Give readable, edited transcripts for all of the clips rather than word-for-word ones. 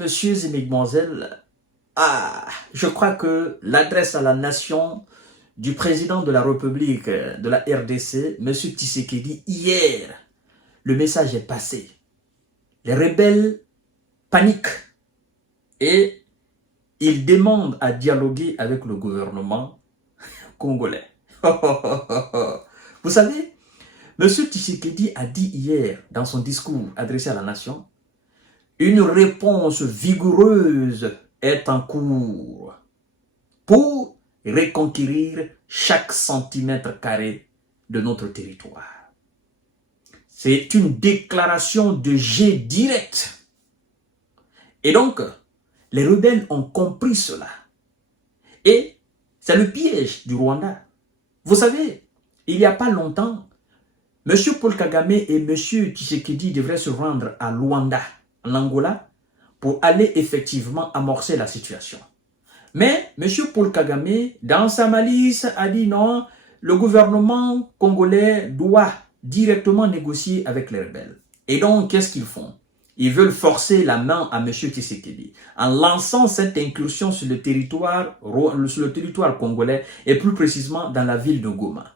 Messieurs et mesdemoiselles, je crois que l'adresse à la nation du président de la République de la RDC, M. Tshisekedi, hier, le message est passé. Les rebelles paniquent et ils demandent à dialoguer avec le gouvernement congolais. Vous savez, M. Tshisekedi a dit hier, dans son discours adressé à la nation, une réponse vigoureuse est en cours pour reconquérir chaque centimètre carré de notre territoire. C'est une déclaration de jet direct. Et donc, les rebelles ont compris cela. Et c'est le piège du Rwanda. Vous savez, il n'y a pas longtemps, M. Paul Kagame et M. Tshisekedi devraient se rendre à Luanda, en Angola, pour aller effectivement amorcer la situation. Mais M. Paul Kagame, dans sa malice, a dit non, le gouvernement congolais doit directement négocier avec les rebelles. Et donc, qu'est-ce qu'ils font? Ils veulent forcer la main à M. Tshisekedi en lançant cette incursion sur le territoire congolais et plus précisément dans la ville de Goma.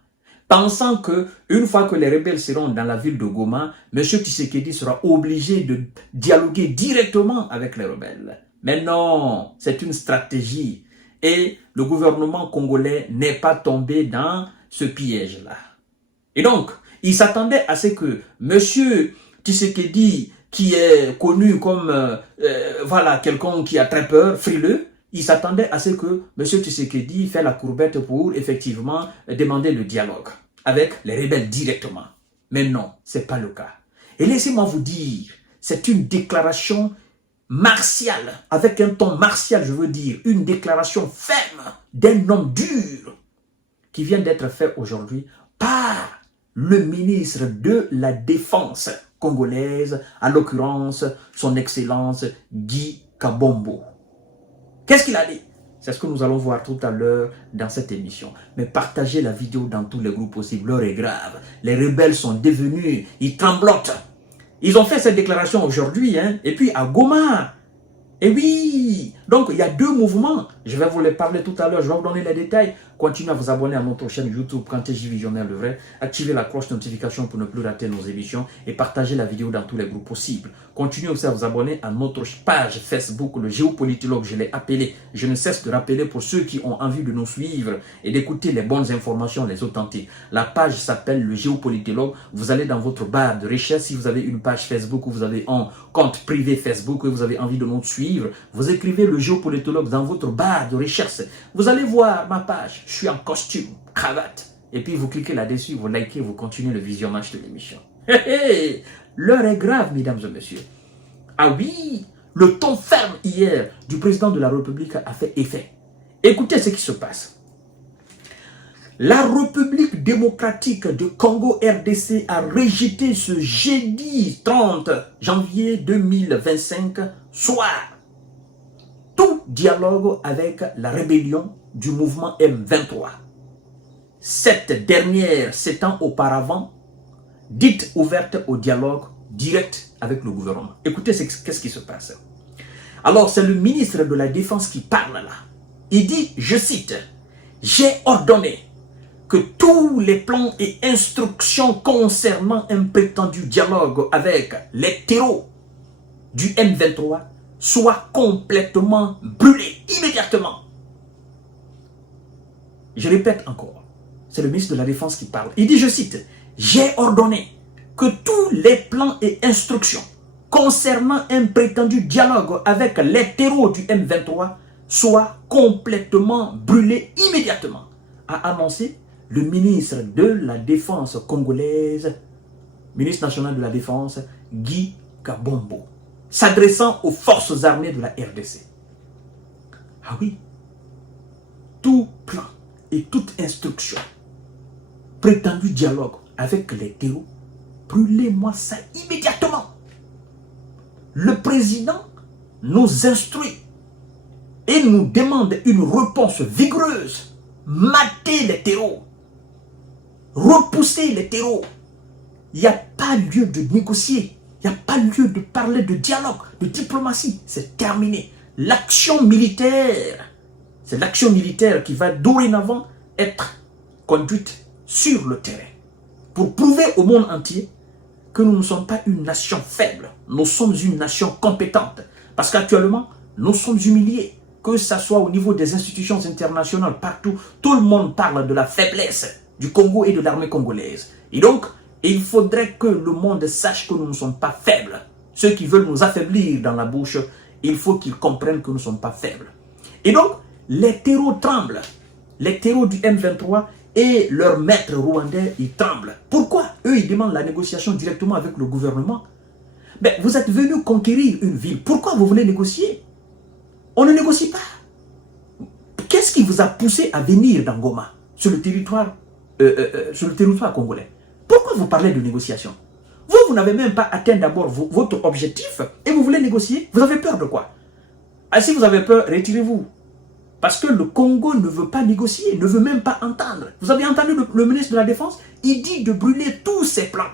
Pensant que une fois que les rebelles seront dans la ville de Goma, M. Tshisekedi sera obligé de dialoguer directement avec les rebelles. Mais non, c'est une stratégie. Et le gouvernement congolais n'est pas tombé dans ce piège-là. Et donc, il s'attendait à ce que M. Tshisekedi, qui est connu comme voilà, quelqu'un qui a très peur, frileux, il s'attendait à ce que M. Tshisekedi fait la courbette pour effectivement demander le dialogue avec les rebelles directement. Mais non, ce n'est pas le cas. Et laissez-moi vous dire, c'est une déclaration martiale, avec un ton martial, je veux dire, une déclaration ferme d'un homme dur qui vient d'être fait aujourd'hui par le ministre de la Défense congolaise, à l'occurrence, son Excellence Guy Kabombo. Qu'est-ce qu'il a dit? C'est ce que nous allons voir tout à l'heure dans cette émission. Mais partagez la vidéo dans tous les groupes possibles. L'heure est grave. Les rebelles sont devenus, ils tremblotent. Ils ont fait cette déclaration aujourd'hui, hein, et puis à Goma. Et oui, donc il y a deux mouvements. Je vais vous les parler tout à l'heure, je vais vous donner les détails. Continuez à vous abonner à notre chaîne YouTube Kanté-J Visionnaire le vrai. Activez la cloche de notification pour ne plus rater nos émissions et partagez la vidéo dans tous les groupes possibles. Continuez aussi à vous abonner à notre page Facebook, le géopolitologue, je l'ai appelé. Je ne cesse de rappeler pour ceux qui ont envie de nous suivre et d'écouter les bonnes informations, les authentiques. La page s'appelle le géopolitologue. Vous allez dans votre barre de recherche, si vous avez une page Facebook ou vous avez un compte privé Facebook et vous avez envie de nous suivre, vous écrivez le géopolitologue dans votre barre de recherche. Vous allez voir ma page. Je suis en costume, cravate. Et puis vous cliquez là-dessus, vous likez, vous continuez le visionnage de l'émission. L'heure est grave, mesdames et messieurs. Ah oui, le ton ferme hier du président de la République a fait effet. Écoutez ce qui se passe. La République démocratique de Congo RDC a rejeté ce jeudi 30 janvier 2025 soir tout dialogue avec la rébellion du mouvement M23. Cette dernière s'étant auparavant dite ouverte au dialogue direct avec le gouvernement. Écoutez qu'est-ce qui se passe. Alors c'est le ministre de la Défense qui parle là. Il dit, je cite, « J'ai ordonné que tous les plans et instructions concernant un prétendu dialogue avec les terreaux du M23 soient complètement brûlés immédiatement. » Je répète encore, c'est le ministre de la Défense qui parle. Il dit, je cite, « J'ai ordonné que tous les plans et instructions concernant un prétendu dialogue avec les terreaux du M23 soient complètement brûlés immédiatement, » a annoncé le ministre de la Défense congolaise, ministre national de la Défense, Guy Kabombo, s'adressant aux forces armées de la RDC. Ah oui, tout plan et toute instruction, prétendu dialogue avec les terreaux, brûlez-moi ça immédiatement. Le président nous instruit et nous demande une réponse vigoureuse. Matez les terreaux, repoussez les terreaux. Il n'y a pas lieu de négocier. Il n'y a pas lieu de parler de dialogue, de diplomatie. C'est terminé. L'action militaire, c'est l'action militaire qui va dorénavant être conduite sur le terrain pour prouver au monde entier que nous ne sommes pas une nation faible. Nous sommes une nation compétente. Parce qu'actuellement, nous sommes humiliés. Que ce soit au niveau des institutions internationales, partout, tout le monde parle de la faiblesse du Congo et de l'armée congolaise. Et donc, il faudrait que le monde sache que nous ne sommes pas faibles. Ceux qui veulent nous affaiblir dans la bouche, il faut qu'ils comprennent que nous ne sommes pas faibles. Et donc, les terreaux tremblent. Les terreaux du M23 et leurs maîtres rwandais, ils tremblent. Pourquoi? Eux, ils demandent la négociation directement avec le gouvernement. Mais vous êtes venus conquérir une ville. Pourquoi vous voulez négocier? On ne négocie pas. Qu'est-ce qui vous a poussé à venir dans Goma, sur le territoire congolais? Pourquoi vous parlez de négociation? Vous n'avez même pas atteint d'abord votre objectif et vous voulez négocier? Vous avez peur de quoi? Ah, si vous avez peur, retirez-vous. Parce que le Congo ne veut pas négocier, ne veut même pas entendre. Vous avez entendu le ministre de la Défense? Il dit de brûler tous ses plans.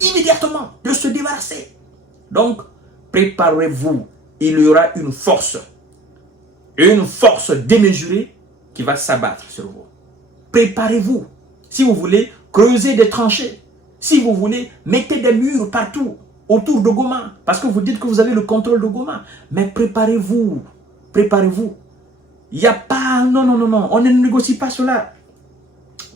Immédiatement, de se débarrasser. Donc, préparez-vous. Il y aura une force démesurée qui va s'abattre sur vous. Préparez-vous. Si vous voulez, creusez des tranchées. Si vous voulez, mettez des murs partout autour de Goma. Parce que vous dites que vous avez le contrôle de Goma. Mais préparez-vous. Préparez-vous. Il n'y a pas... Non, non, non, non. On ne négocie pas cela.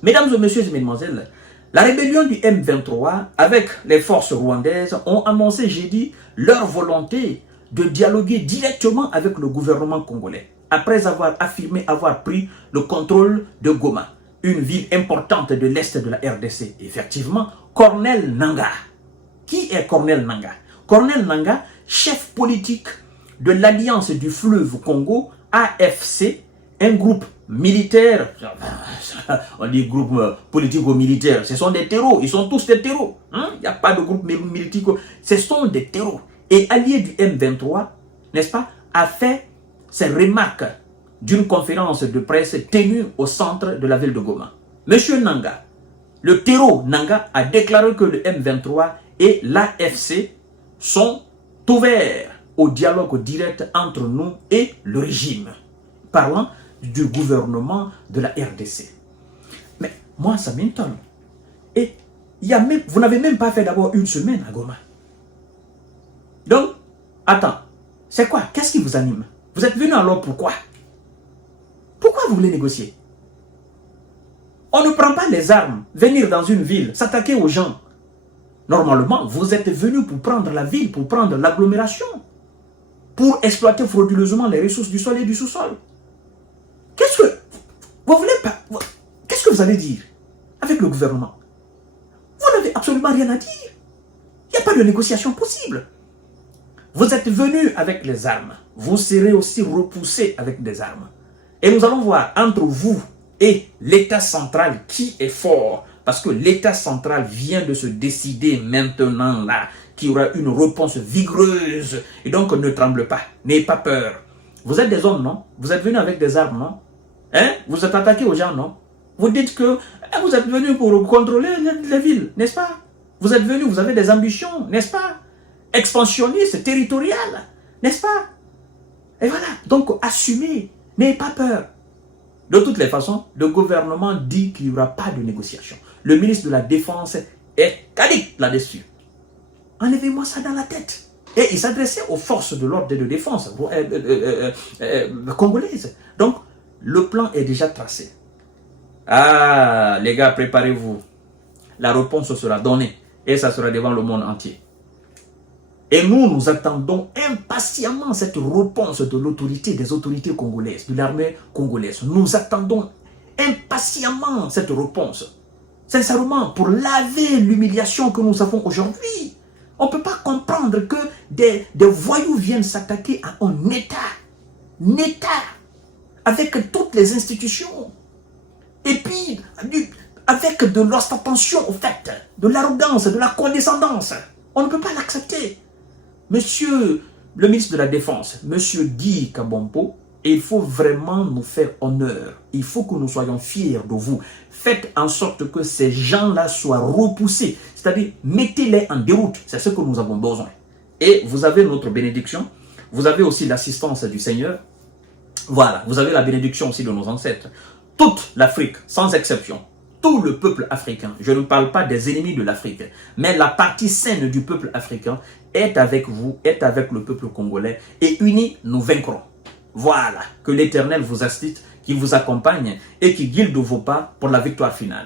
Mesdames et messieurs et mesdemoiselles, la rébellion du M23 avec les forces rwandaises ont annoncé jeudi leur volonté de dialoguer directement avec le gouvernement congolais, après avoir affirmé avoir pris le contrôle de Goma, une ville importante de l'Est de la RDC. Effectivement, Corneille Nangaa. Qui est Corneille Nangaa? Corneille Nangaa, chef politique de l'Alliance du fleuve Congo, AFC, un groupe militaire, on dit groupe politico-militaire, ce sont des terreaux, ils sont tous des terreaux. Il n'y a pas de groupe militaire, ce sont des terreaux. Et allié du M23, n'est-ce pas, a fait ses remarques d'une conférence de presse tenue au centre de la ville de Goma. Monsieur Nangaa, le terreau Nangaa a déclaré que le M23 et l'AFC sont ouverts au dialogue direct entre nous et le régime, parlant du gouvernement de la RDC. Mais moi, ça m'étonne. Et vous n'avez même pas fait d'abord une semaine à Goma. Donc, attends, c'est quoi? Qu'est-ce qui vous anime? Vous êtes venu alors pourquoi? Pourquoi vous voulez négocier? On ne prend pas les armes, venir dans une ville, s'attaquer aux gens. Normalement, vous êtes venu pour prendre la ville, pour prendre l'agglomération, pour exploiter frauduleusement les ressources du sol et du sous-sol. Qu'est-ce que vous voulez pas? Qu'est-ce que vous allez dire avec le gouvernement? Vous n'avez absolument rien à dire. Il n'y a pas de négociation possible. Vous êtes venus avec les armes. Vous serez aussi repoussés avec des armes. Et nous allons voir entre vous et l'État central qui est fort. Parce que l'État central vient de se décider maintenant là qu'il y aura une réponse vigoureuse. Et donc ne tremblez pas, n'ayez pas peur. Vous êtes des hommes, non? Vous êtes venus avec des armes, non? Hein? Vous êtes attaqués aux gens, non? Vous dites que vous êtes venus pour contrôler les villes, n'est-ce pas? Vous êtes venus, vous avez des ambitions, n'est-ce pas? Expansionnistes, territoriales, n'est-ce pas? Et voilà, donc assumez, n'ayez pas peur. De toutes les façons, le gouvernement dit qu'il n'y aura pas de négociation. Le ministre de la Défense est caduc là-dessus. Enlevez-moi ça dans la tête. Et il s'adressait aux forces de l'ordre et de défense congolaises. Donc, le plan est déjà tracé. Ah, les gars, préparez-vous. La réponse sera donnée. Et ça sera devant le monde entier. Et nous attendons impatiemment cette réponse de l'autorité, des autorités congolaises, de l'armée congolaise. Nous attendons impatiemment cette réponse. Sincèrement, pour laver l'humiliation que nous avons aujourd'hui. On ne peut pas comprendre que des voyous viennent s'attaquer à un État, avec toutes les institutions, et puis avec de l'ostentation, au fait, de l'arrogance, de la condescendance. On ne peut pas l'accepter. Monsieur le ministre de la Défense, monsieur Guy Kabompo, il faut vraiment nous faire honneur. Il faut que nous soyons fiers de vous. Faites en sorte que ces gens-là soient repoussés. C'est-à-dire, mettez-les en déroute. C'est ce que nous avons besoin. Et vous avez notre bénédiction. Vous avez aussi l'assistance du Seigneur. Voilà, vous avez la bénédiction aussi de nos ancêtres. Toute l'Afrique, sans exception, tout le peuple africain, je ne parle pas des ennemis de l'Afrique, mais la partie saine du peuple africain est avec vous, est avec le peuple congolais, et unis, nous vaincrons. Voilà, que l'Éternel vous assiste, qu'il vous accompagne et qui guide vos pas pour la victoire finale.